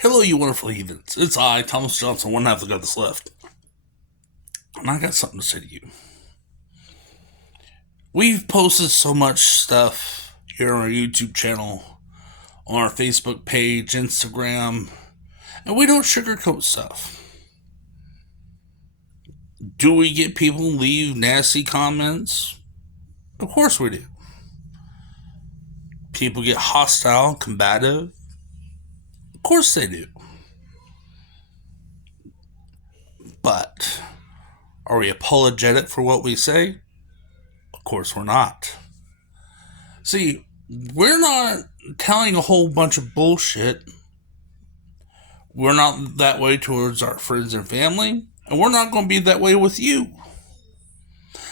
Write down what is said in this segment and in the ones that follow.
Hello, you wonderful heathens. It's I, Thomas Johnson, one half the God that's left. And I got something to say to you. We've posted so much stuff here on our YouTube channel, on our Facebook page, Instagram, and we don't sugarcoat stuff. Do we get people leave nasty comments? Of course we do. People get hostile, combative? Of course they do. But are we apologetic for what we say? Of course we're not. See, we're not telling a whole bunch of bullshit. We're not that way towards our friends and family, and we're not going to be that way with you.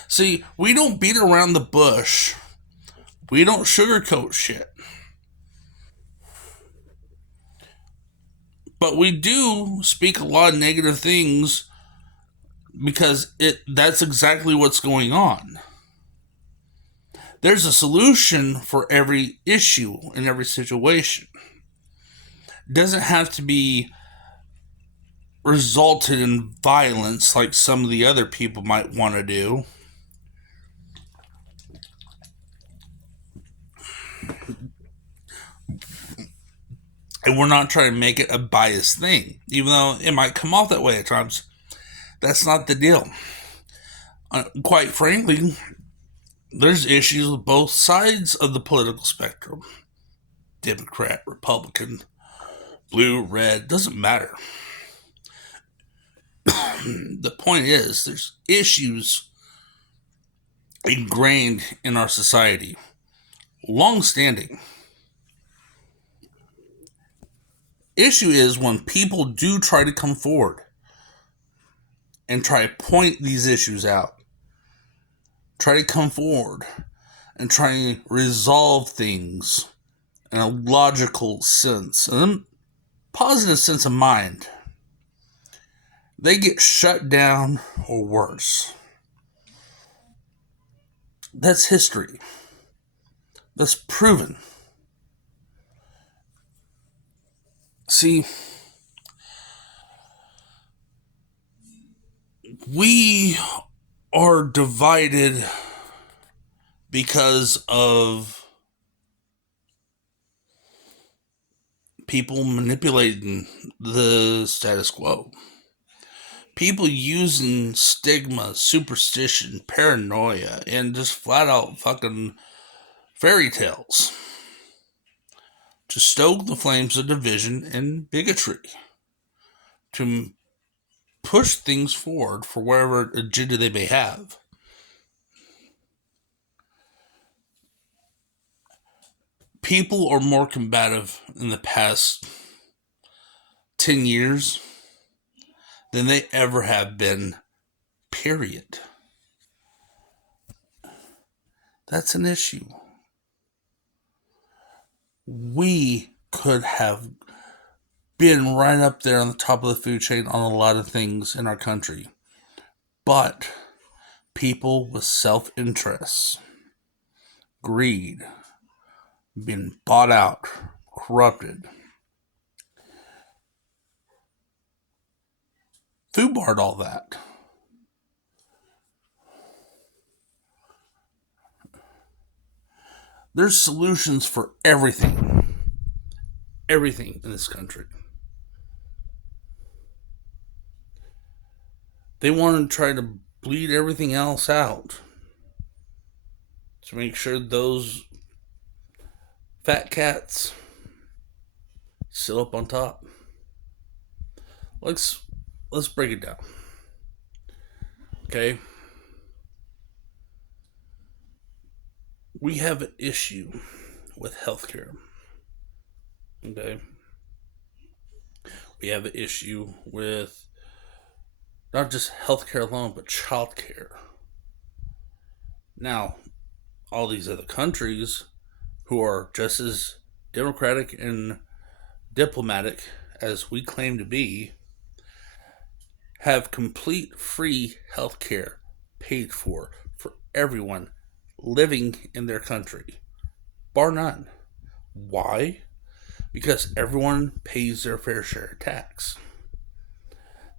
See, we don't beat around the bush. We don't sugarcoat shit. But we do speak a lot of negative things because that's exactly what's going on. There's a solution for every issue in every situation. It doesn't have to be resulted in violence like some of the other people might want to do. And we're not trying to make it a biased thing, even though it might come off that way at times. That's not the deal. Quite frankly, there's issues with both sides of the political spectrum. Democrat, Republican, blue, red, doesn't matter. The point is, there's issues ingrained in our society, long-standing. Issue is when people do try to come forward and try to point these issues out, try to come forward and try to resolve things in a logical sense, and a positive sense of mind, they get shut down or worse. That's history. That's proven. See, we are divided because of people manipulating the status quo. People using stigma, superstition, paranoia, and just flat out fucking fairy tales to stoke the flames of division and bigotry, to push things forward for whatever agenda they may have. People are more combative in the past 10 years than they ever have been, period. That's an issue. We could have been right up there on the top of the food chain on a lot of things in our country. But people with self-interest, greed, being bought out, corrupted, foobarred all that. There's solutions for everything. Everything in this country. They want to try to bleed everything else out to make sure those fat cats sit up on top. Let's break it down. Okay? We have an issue with healthcare. Okay? We have an issue with not just healthcare alone, but childcare. Now, all these other countries who are just as democratic and diplomatic as we claim to be have complete free healthcare paid for everyone living in their country, bar none. Why? because everyone pays their fair share of tax.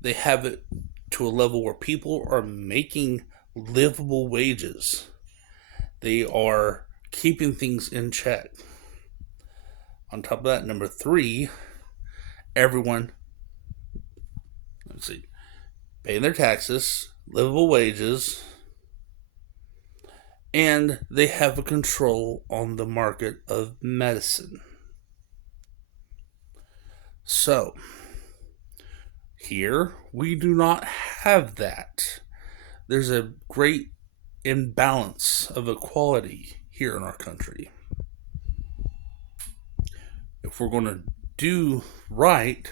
They have it to a level where people are making livable wages. They are keeping things in check. On top of that, number three, everyone, paying their taxes, livable wages, and they have a control on the market of medicine. So, here, we do not have that. There's a great imbalance of equality here in our country. If we're going to do right,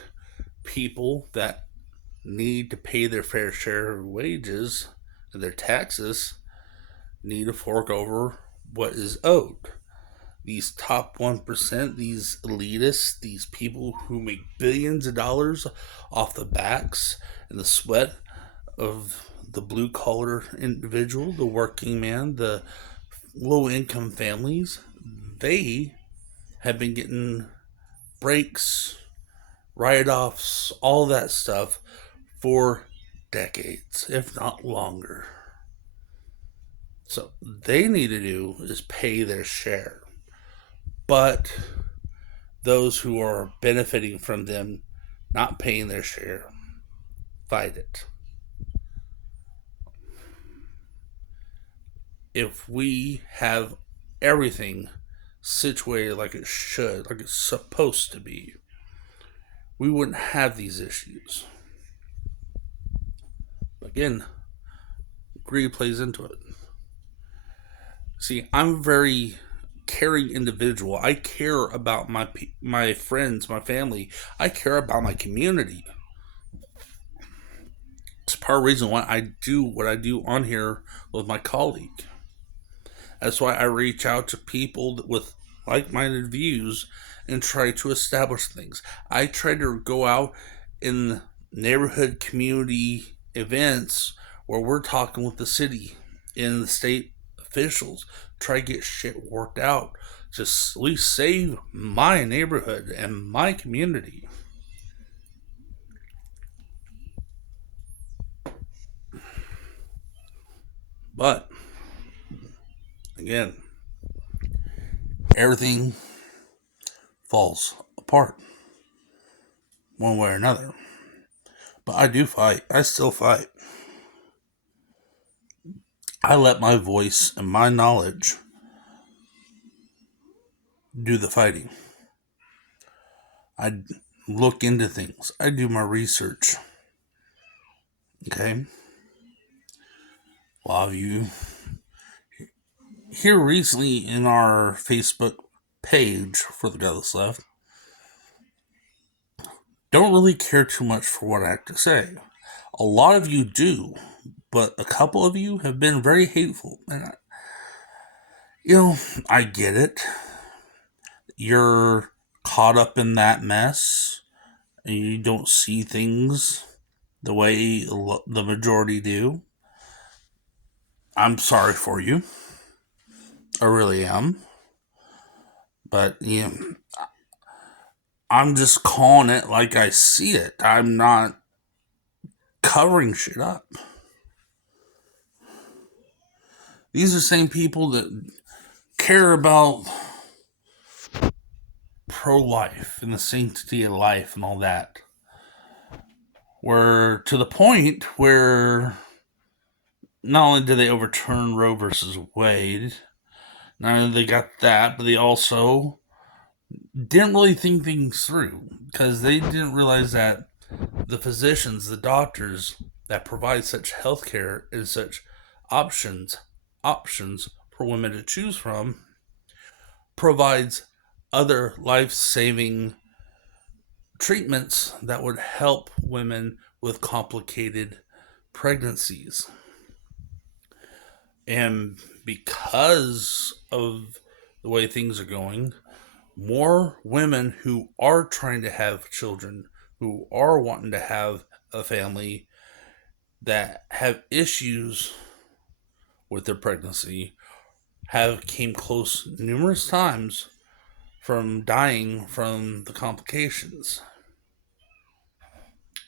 people that need to pay their fair share of wages and their taxes need to fork over what is owed. These top 1%, these elitists, these people who make billions of dollars off the backs and the sweat of the blue collar individual, the working man, the low income families, they have been getting breaks, write offs, all that stuff for decades, if not longer. So they need to do is pay their share. But those who are benefiting from them not paying their share, fight it. If we have everything situated like it should, like it's supposed to be, we wouldn't have these issues. Again, greed plays into it. See, I'm a very caring individual. I care about my friends, my family. I care about my community. It's part of the reason why I do what I do on here with my colleague. That's why I reach out to people with like-minded views and try to establish things. I try to go out in neighborhood community events where we're talking with the city and the state officials, try to get shit worked out, just at least save my neighborhood and my community. But again, everything falls apart one way or another. But I do fight. I still fight. I let my voice and my knowledge do the fighting. I look into things. I do my research. Okay? A lot of you here recently in our Facebook page for the Godless Left don't really care too much for what I have to say. A lot of you do, but a couple of you have been very hateful. And I get it. You're caught up in that mess and you don't see things the way the majority do. I'm sorry for you. I really am. But, I'm just calling it like I see it. I'm not covering shit up. These are the same people that care about pro-life and the sanctity of life and all that. Where to the point where not only did they overturn Roe versus Wade, not only they got that, but they also didn't really think things through because they didn't realize that the physicians, the doctors that provide such health care and such options for women to choose from provides other life-saving treatments that would help women with complicated pregnancies. And because of the way things are going, more women who are trying to have children, who are wanting to have a family, that have issues with their pregnancy, have came close numerous times from dying from the complications.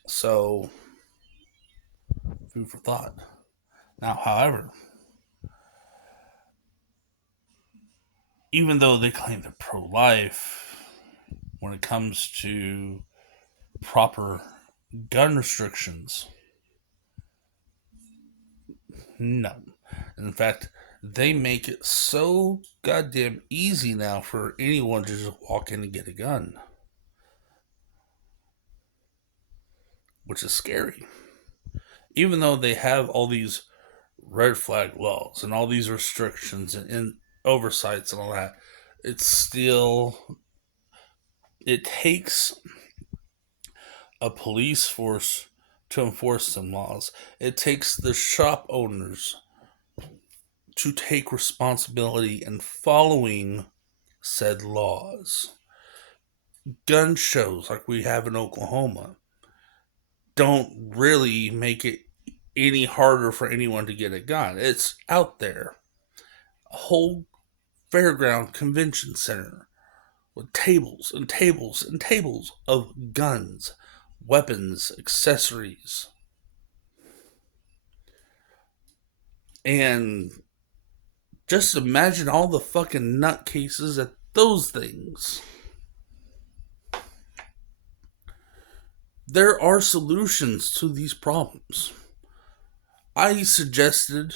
So, food for thought. Now, however, even though they claim they're pro life, when it comes to proper gun restrictions, no. In fact, they make it so goddamn easy now for anyone to just walk in and get a gun, which is scary. Even though they have all these red flag laws and all these restrictions and oversights and all that, it's still, it takes a police force to enforce some laws. It takes the shop owners to take responsibility in following said laws. Gun shows like we have in Oklahoma don't really make it any harder for anyone to get a gun. It's out there. A whole fairground convention center with tables and tables and tables of guns, weapons, accessories. And just imagine all the fucking nutcases at those things. There are solutions to these problems. I suggested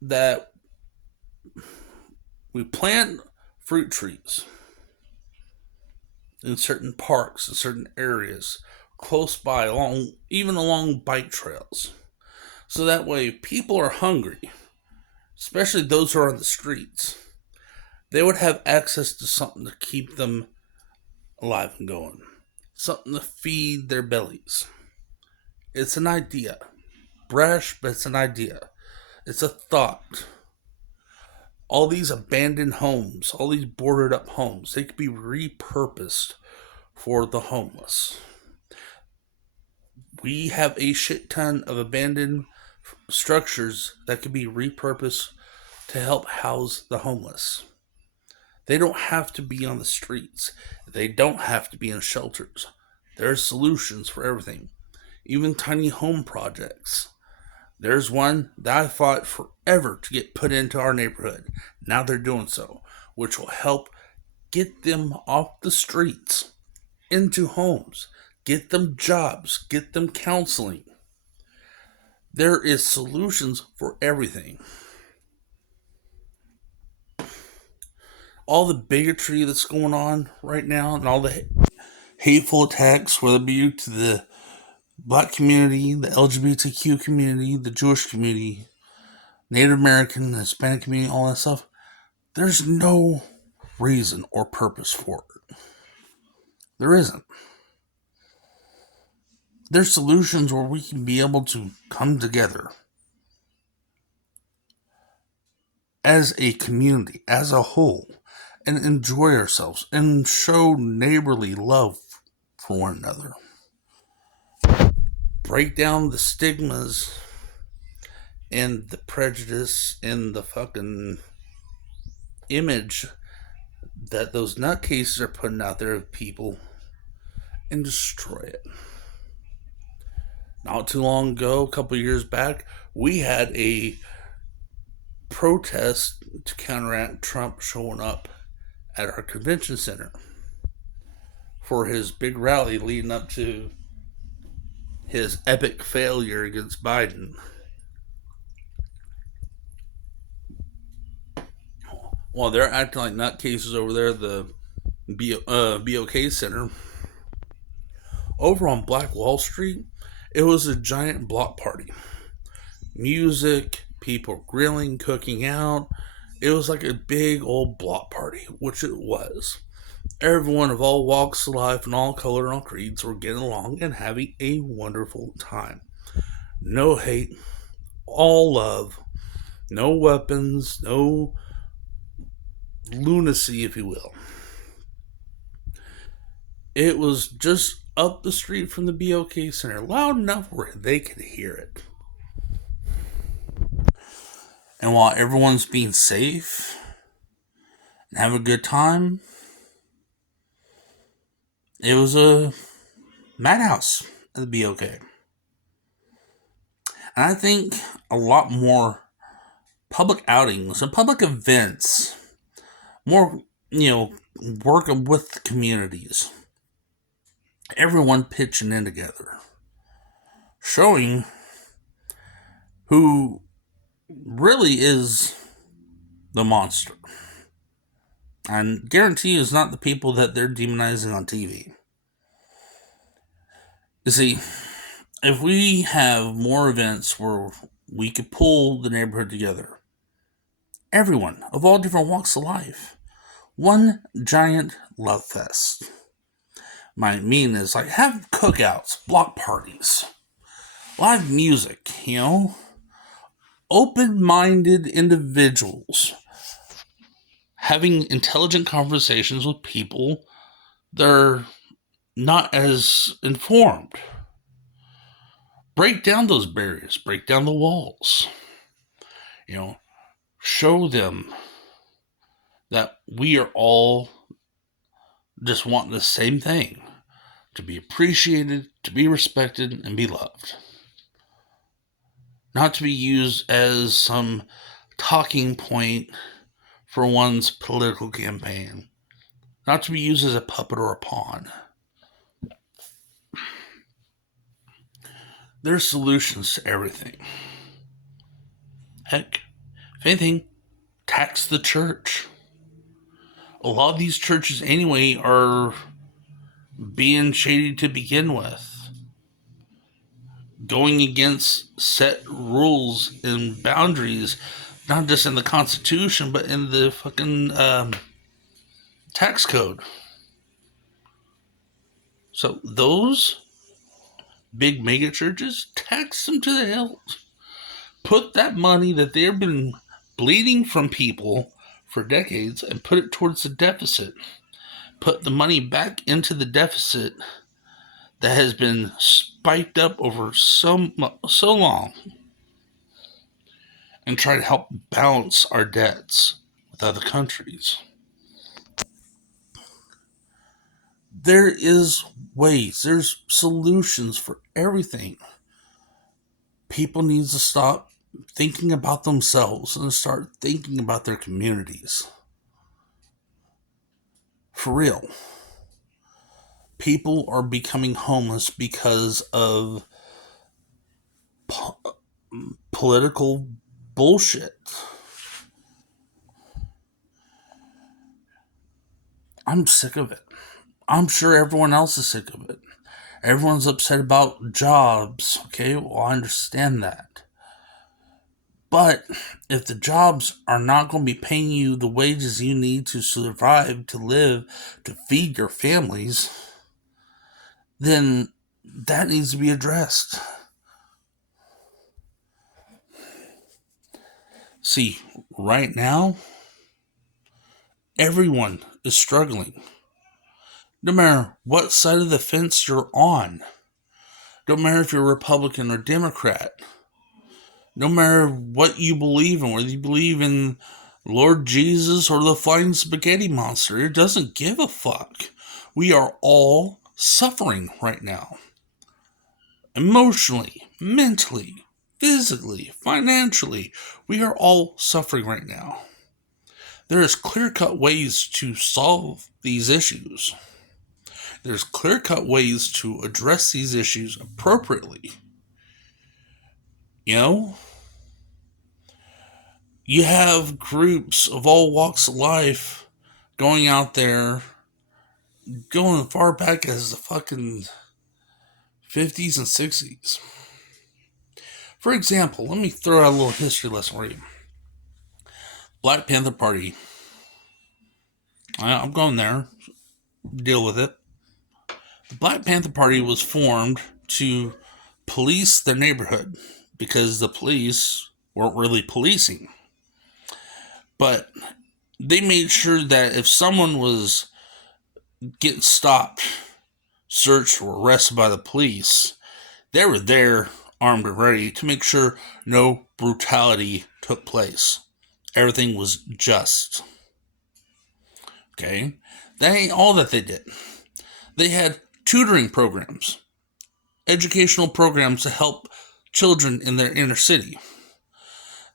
that we plant fruit trees in certain parks, in certain areas, close by, even along bike trails. So that way, if people are hungry, especially those who are on the streets, they would have access to something to keep them alive and going. Something to feed their bellies. It's an idea. Brash, but it's an idea. It's a thought. All these abandoned homes, all these boarded up homes, they could be repurposed for the homeless. We have a shit ton of abandoned structures that could be repurposed to help house the homeless. They don't have to be on the streets. They don't have to be in shelters. There's solutions for everything. Even tiny home projects. There's one that I fought forever to get put into our neighborhood. Now they're doing so, which will help get them off the streets, into homes, get them jobs, get them counseling. There is solutions for everything. All the bigotry that's going on right now and all the hateful attacks, whether it be to the Black community, the LGBTQ community, the Jewish community, Native American, Hispanic community, all that stuff, there's no reason or purpose for it. There isn't. There's solutions where we can be able to come together as a community, as a whole, and enjoy ourselves and show neighborly love for one another. Break down the stigmas and the prejudice and the fucking image that those nutcases are putting out there of people and destroy it. Not too long ago, a couple years back, we had a protest to counteract Trump showing up at our convention center for his big rally leading up to his epic failure against Biden. While they're acting like nutcases over there at the BOK Center, over on Black Wall Street, it was a giant block party. Music, people grilling, cooking out. It was like a big old block party, which it was. Everyone of all walks of life and all color and all creeds were getting along and having a wonderful time. No hate, all love, no weapons, no lunacy, if you will. It was just up the street from the BOK Center, loud enough where they could hear it. And while everyone's being safe have a good time. It was a madhouse at the BOK. And I think a lot more public outings and public events, more, working with the communities, everyone pitching in together, showing who really is the monster. And guarantee is not the people that they're demonizing on TV. You see, if we have more events where we could pull the neighborhood together, everyone of all different walks of life, one giant love fest. My mean is like have cookouts, block parties, live music, open-minded individuals having intelligent conversations with people that are not as informed. Break down those barriers, break down the walls. Show them that we are all just wanting the same thing, to be appreciated, to be respected, and be loved. Not to be used as some talking point for one's political campaign. Not to be used as a puppet or a pawn. There's solutions to everything. Heck, if anything, tax the church. A lot of these churches anyway are being shady to begin with. Going against set rules and boundaries, not just in the Constitution, but in the fucking tax code. So those big mega churches, tax them to the hilt. Put that money that they've been bleeding from people for decades and put it towards the deficit. Put the money back into the deficit that has been spiked up over so long, and try to help balance our debts with other countries. There is ways, there's solutions for everything. People need to stop thinking about themselves and start thinking about their communities. For real. People are becoming homeless because of political bullshit. I'm sick of it. I'm sure everyone else is sick of it. Everyone's upset about jobs. Okay, well, I understand that. But if the jobs are not going to be paying you the wages you need to survive, to live, to feed your families, then that needs to be addressed. See, right now, everyone is struggling. No matter what side of the fence you're on. No matter if you're Republican or Democrat. No matter what you believe in, whether you believe in Lord Jesus or the flying spaghetti monster, it doesn't give a fuck. We are all suffering right now. Emotionally, mentally, physically, financially, we are all suffering right now. There is clear-cut ways to solve these issues. There's clear-cut ways to address these issues appropriately. You have groups of all walks of life going out there, going as far back as the fucking 50s and 60s. For example, let me throw out a little history lesson for you. Black Panther Party. I'm going there. Deal with it. The Black Panther Party was formed to police their neighborhood because the police weren't really policing. But they made sure that if someone was getting stopped, searched, or arrested by the police, they were there, armed and ready, to make sure no brutality took place. Everything was just. Okay? That ain't all that they did. They had tutoring programs, educational programs to help children in their inner city.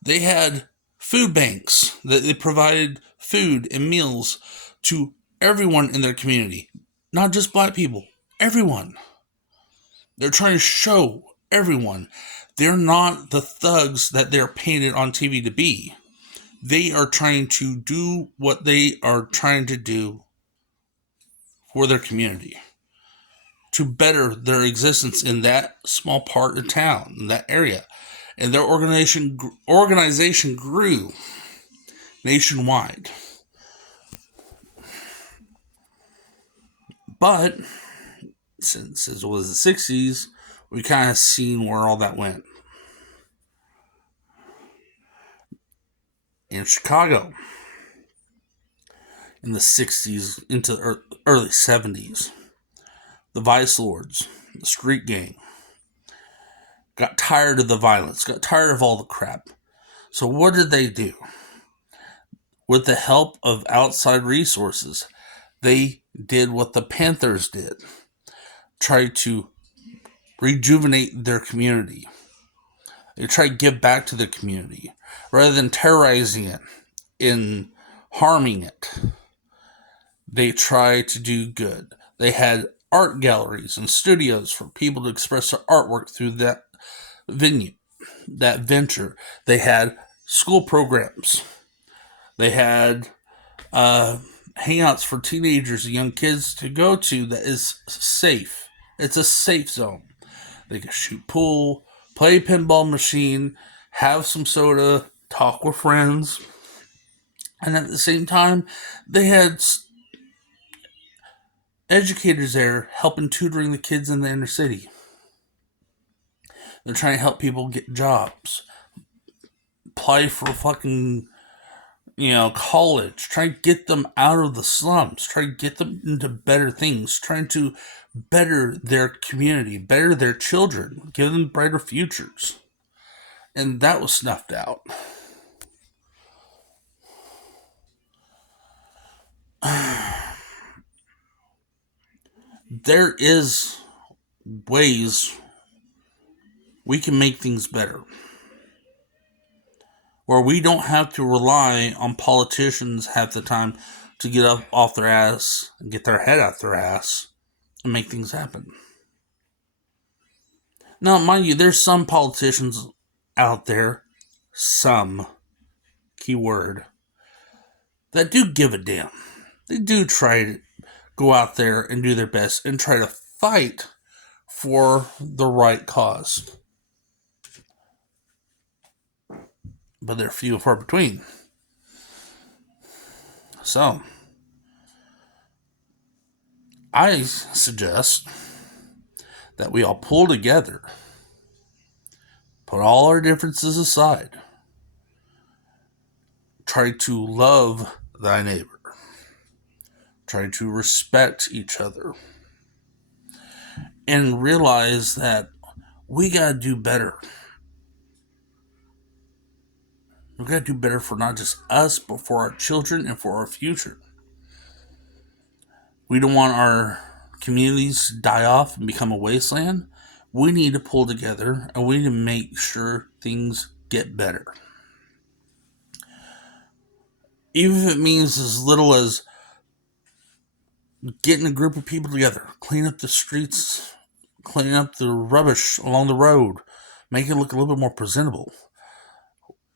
They had food banks that they provided food and meals to everyone in their community, not just black people, everyone. They're trying to show everyone they're not the thugs that they're painted on TV to be. They are trying to do what they are trying to do for their community, to better their existence in that small part of town, in that area. And their organization grew nationwide. But since it was the 60s, we kind of seen where all that went. In Chicago, in the 60s into the early 70s, the Vice Lords, the street gang, got tired of the violence, got tired of all the crap. So what did they do? With the help of outside resources, they did what the Panthers did. Tried to rejuvenate their community. They tried to give back to the community. Rather than terrorizing it and harming it, they tried to do good. They had art galleries and studios for people to express their artwork through that venue, that venture. They had school programs. They had hangouts for teenagers and young kids to go to that is safe. It's a safe zone. They can shoot pool, play a pinball machine, have some soda, talk with friends. And at the same time, they had educators there helping tutoring the kids in the inner city. They're trying to help people get jobs, apply for fucking, college, try to get them out of the slums, try to get them into better things, trying to better their community, better their children, give them brighter futures. And that was snuffed out. There is ways we can make things better, where we don't have to rely on politicians half the time to get up off their ass and get their head out their ass and make things happen. Now, mind you, there's some politicians out there, some, keyword, that do give a damn. They do try to go out there and do their best and try to fight for the right cause. But they're few and far between. So, I suggest that we all pull together, put all our differences aside, try to love thy neighbor, try to respect each other, and realize that we gotta do better. We gotta do better for not just us, but for our children and for our future. We don't want our communities to die off and become a wasteland. We need to pull together and we need to make sure things get better. Even if it means as little as getting a group of people together, clean up the streets, clean up the rubbish along the road, make it look a little bit more presentable.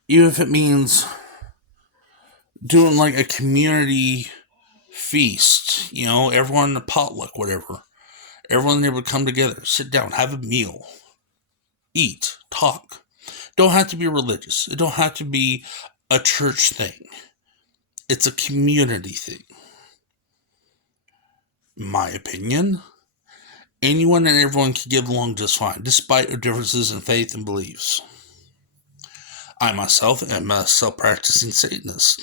Even if it means doing like a community feast, everyone in a potluck, whatever. Everyone there would come together, sit down, have a meal, eat, talk. Don't have to be religious. It don't have to be a church thing. It's a community thing. In my opinion, anyone and everyone can get along just fine, despite their differences in faith and beliefs. I myself am a self-practicing Satanist.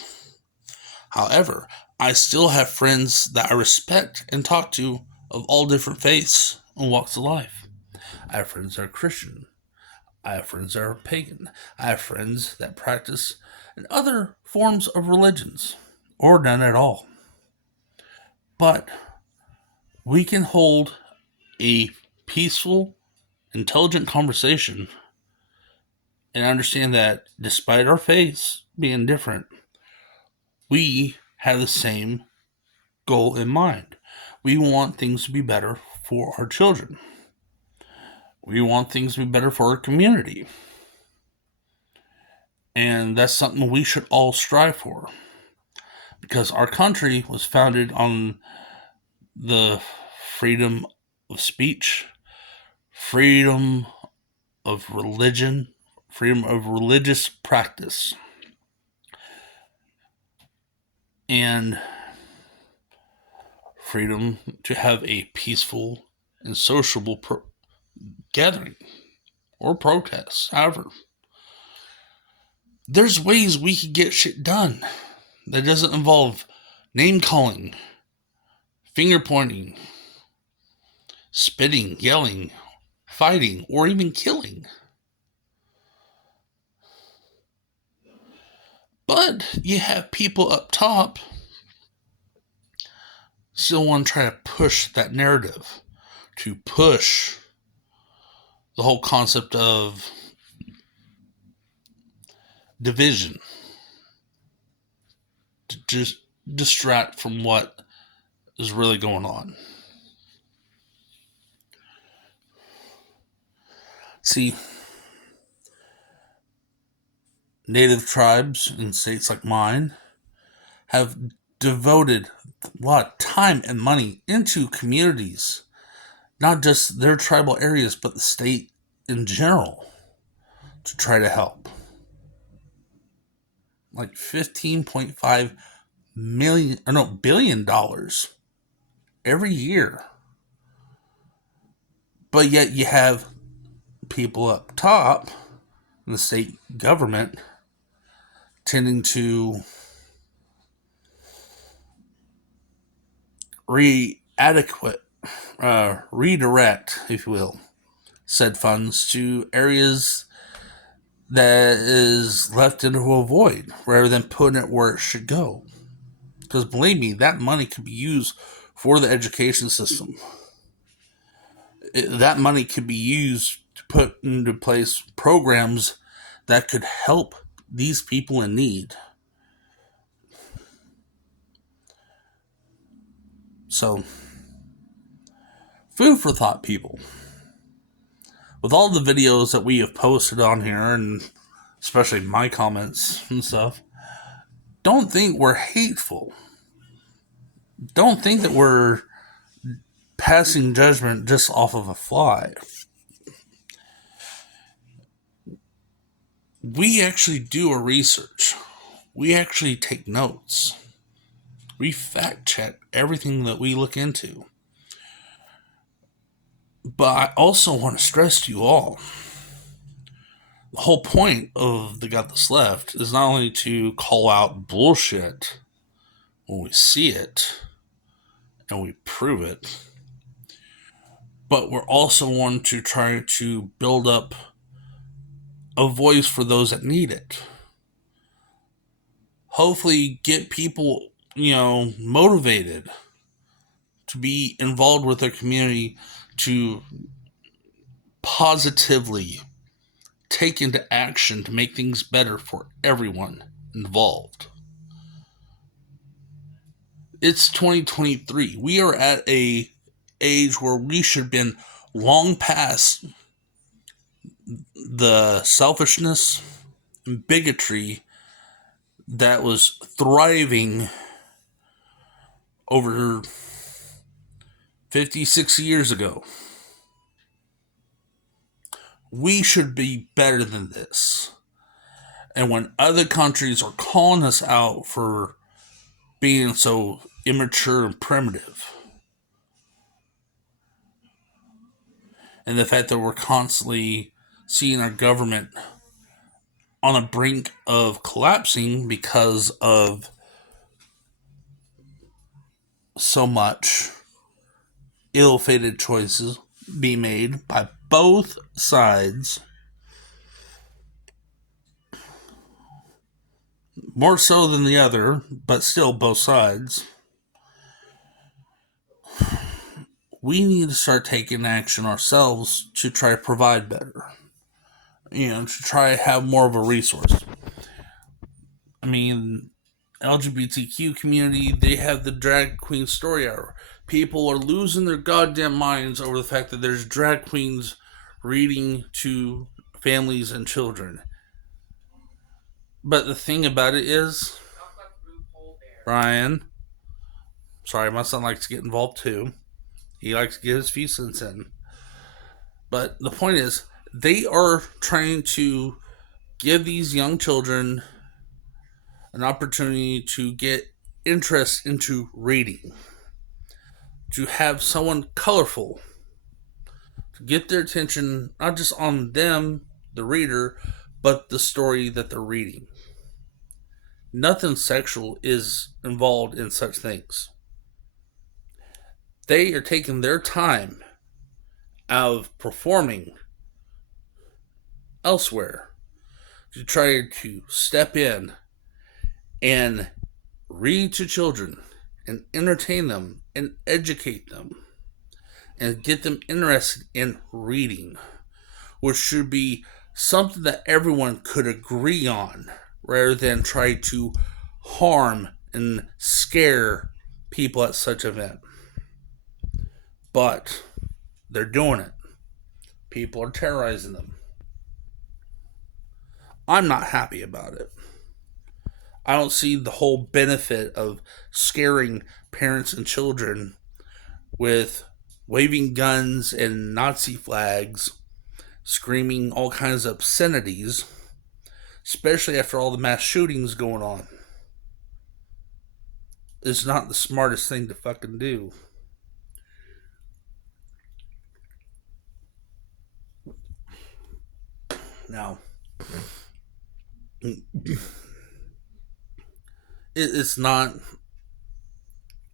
However, I still have friends that I respect and talk to of all different faiths and walks of life. I have friends that are Christian. I have friends that are pagan. I have friends that practice in other forms of religions, or none at all. But we can hold a peaceful, intelligent conversation and understand that despite our faiths being different, we have the same goal in mind. We want things to be better for our children. We want things to be better for our community. And that's something we should all strive for. Because our country was founded on the freedom of speech, freedom of religion, freedom of religious practice, and freedom to have a peaceful and sociable gathering or protest. However, there's ways we can get shit done that doesn't involve name calling, finger pointing, spitting, yelling, fighting, or even killing. But you have people up top still want to try to push that narrative, to push the whole concept of division, to just distract from what is really going on. See, native tribes in states like mine have devoted a lot of time and money into communities, not just their tribal areas, but the state in general, to try to help. Like $15.5 billion every year. But yet you have people up top in the state government tending to redirect, if you will, said funds to areas that is left into a void rather than putting it where it should go. Because believe me, that money could be used for the education system. That money could be used to put into place programs that could help these people in need. So, food for thought, people. With all the videos that we have posted on here, and especially my comments and stuff, don't think we're hateful. Don't think that we're passing judgment just off of a fly. We actually do our research. We actually take notes. We fact check everything that we look into. But I also want to stress to you all, the whole point of the Got This Left is not only to call out bullshit when we see it and we prove it, but we're also one to try to build up a voice for those that need it. Hopefully get people, motivated to be involved with their community, to positively take into action to make things better for everyone involved. It's 2023. We are at a age where we should have been long past the selfishness and bigotry that was thriving over 50, 60 years ago. We should be better than this. And when other countries are calling us out for being so immature and primitive, and the fact that we're constantly seeing our government on the brink of collapsing because of so much ill-fated choices being made by both sides, more so than the other, but still both sides. we need to start taking action ourselves to try to provide better. To try to have more of a resource. I mean, LGBTQ community, they have the drag queen story hour. People are losing their goddamn minds over the fact that there's drag queens reading to families and children. But the thing about it is, Brian, sorry, my son likes to get involved too. He likes to get his few cents in. But the point is, they are trying to give these young children an opportunity to get interest into reading, to have someone colorful, to get their attention not just on them, the reader, but the story that they're reading. Nothing sexual is involved in such things. They are taking their time out of performing elsewhere to try to step in and read to children and entertain them and educate them and get them interested in reading, which should be something that everyone could agree on rather than try to harm and scare people at such an event. But they're doing it. People are terrorizing them. I'm not happy about it. I don't see the whole benefit of scaring parents and children with waving guns and Nazi flags, screaming all kinds of obscenities, especially after all the mass shootings going on. It's not the smartest thing to fucking do. Now, it's not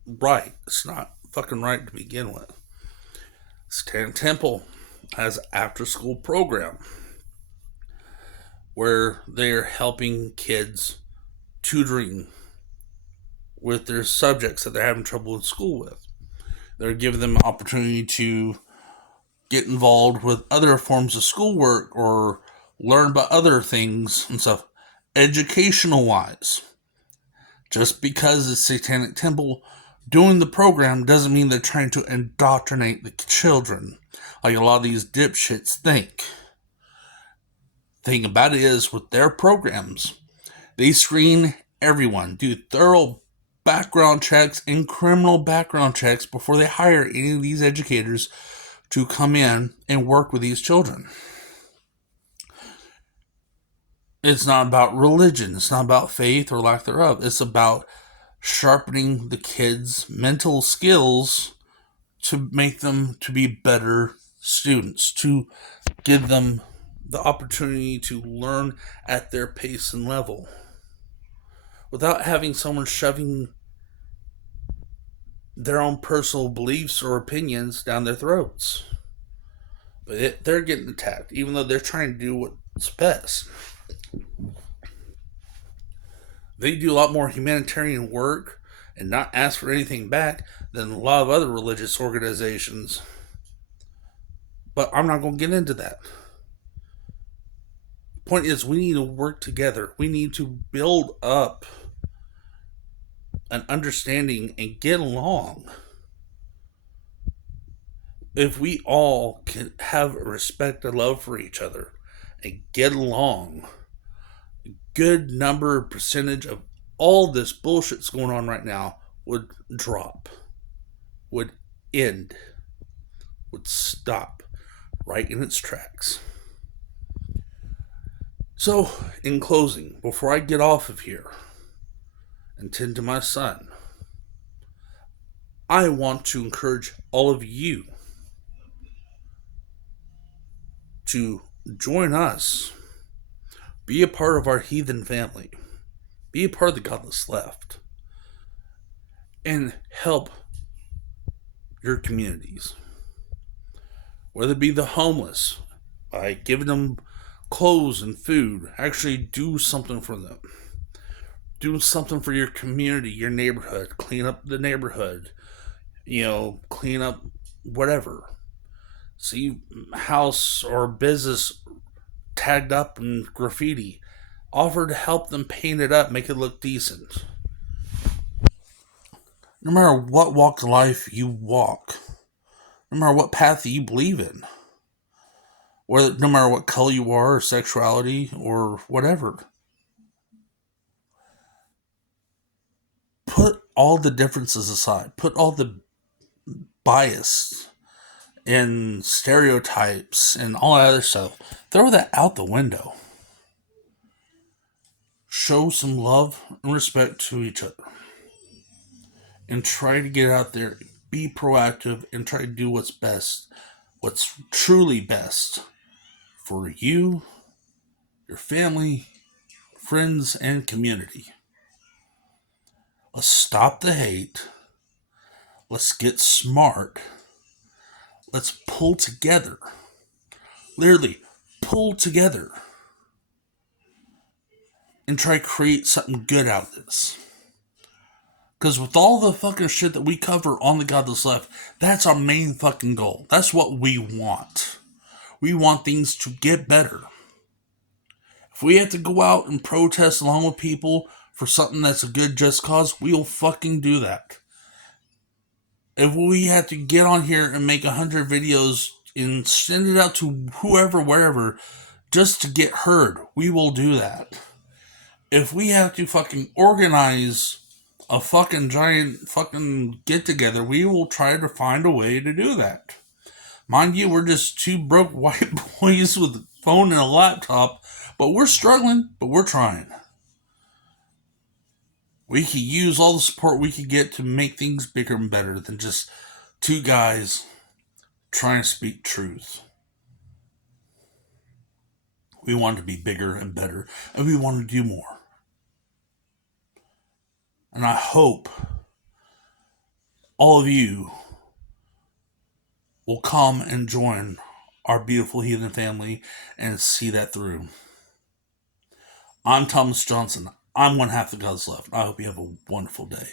right. It's not fucking right to begin with. Satanic Temple has an after-school program where they're helping kids tutoring with their subjects that they're having trouble in school with. They're giving them an opportunity to get involved with other forms of schoolwork or learn about other things and stuff, educational wise. Just because it's Satanic Temple doing the program doesn't mean they're trying to indoctrinate the children like a lot of these dipshits think. Thing about it is, with their programs, they screen everyone, do thorough background checks and criminal background checks before they hire any of these educators to come in and work with these children. It's not about religion. It's not about faith or lack thereof. It's about sharpening the kids' mental skills to make them to be better students, to give them the opportunity to learn at their pace and level without having someone shoving their own personal beliefs or opinions down their throats. But they're getting attacked, even though they're trying to do what's best. They do a lot more humanitarian work and not ask for anything back than a lot of other religious organizations. But I'm not going to get into that. The point is, we need to work together. We need to build up an understanding and get along. If we all can have respect and love for each other and get along, a good number, percentage of all this bullshit that's going on right now would drop, would end, would stop right in its tracks. So, in closing, before I get off of here and tend to my son, I want to encourage all of you to join us, be a part of our heathen family, be a part of the Godless Left, and help your communities. Whether it be the homeless, by giving them clothes and food, actually do something for them. Do something for your community, your neighborhood. Clean up the neighborhood. Clean up whatever. See house or business tagged up in graffiti. Offer to help them paint it up, make it look decent. No matter what walk of life you walk, no matter what path you believe in, or no matter what color you are, or sexuality, or whatever, put all the differences aside. Put all the bias and stereotypes and all that other stuff. Throw that out the window. Show some love and respect to each other. And try to get out there, be proactive, and try to do what's best, what's truly best for you, your family, friends, and community. Let's stop the hate. Let's get smart. Let's pull together. Literally, pull together. And try to create something good out of this. Because with all the fucking shit that we cover on the Godless Left, that's our main fucking goal. That's what we want. We want things to get better. If we have to go out and protest along with people for something that's a good just cause, we'll fucking do that. If we have to get on here and make 100 videos and send it out to whoever, wherever, just to get heard, we will do that. If we have to fucking organize a fucking giant fucking get together, we will try to find a way to do that. Mind you, we're just two broke white boys with a phone and a laptop, but we're struggling, but we're trying. We could use all the support we could get to make things bigger and better than just two guys trying to speak truth. We want to be bigger and better, and we want to do more. And I hope all of you will come and join our beautiful heathen family and see that through. I'm Thomas Johnson. I'm one half the God's Left. I hope you have a wonderful day.